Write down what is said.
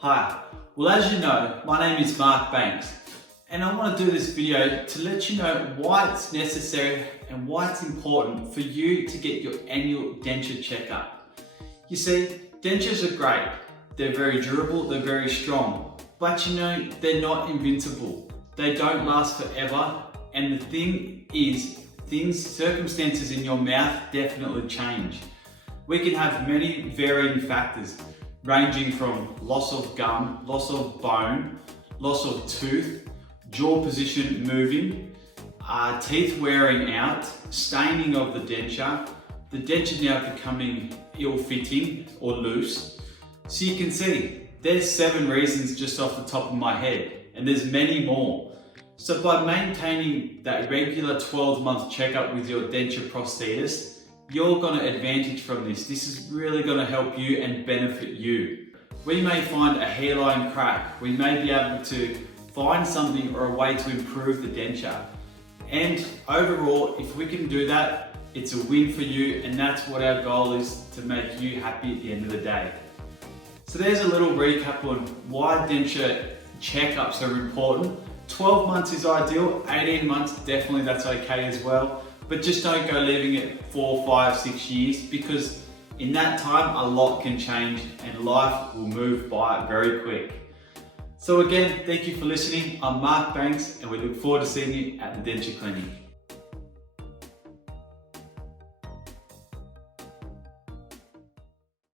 Hi, well as you know, my name is Mark Banks and I want to do this video to let you know why it's necessary and why it's important for you to get your annual denture checkup. You see, dentures are great, they're very durable, they're very strong, but you know, they're not invincible. They don't last forever, and the thing is, circumstances in your mouth definitely change. We can have many varying factors, ranging from loss of gum, loss of bone, loss of tooth, jaw position moving, teeth wearing out, staining of the denture now becoming ill-fitting or loose. So you can see, there's 7 reasons just off the top of my head, and there's many more. So by maintaining that regular 12-month checkup with your denture prosthetist, you're going to advantage from this. This is really going to help you and benefit you. We may find a hairline crack. We may be able to find something or a way to improve the denture. And overall, if we can do that, it's a win for you, and that's what our goal is, to make you happy at the end of the day. So there's a little recap on why denture checkups are important. 12 months is ideal, 18 months definitely that's okay as well. But just don't go leaving it 4, 5, 6 years, because in that time a lot can change and life will move by very quick. So again, thank you for listening. I'm Mark Banks and we look forward to seeing you at the denture clinic.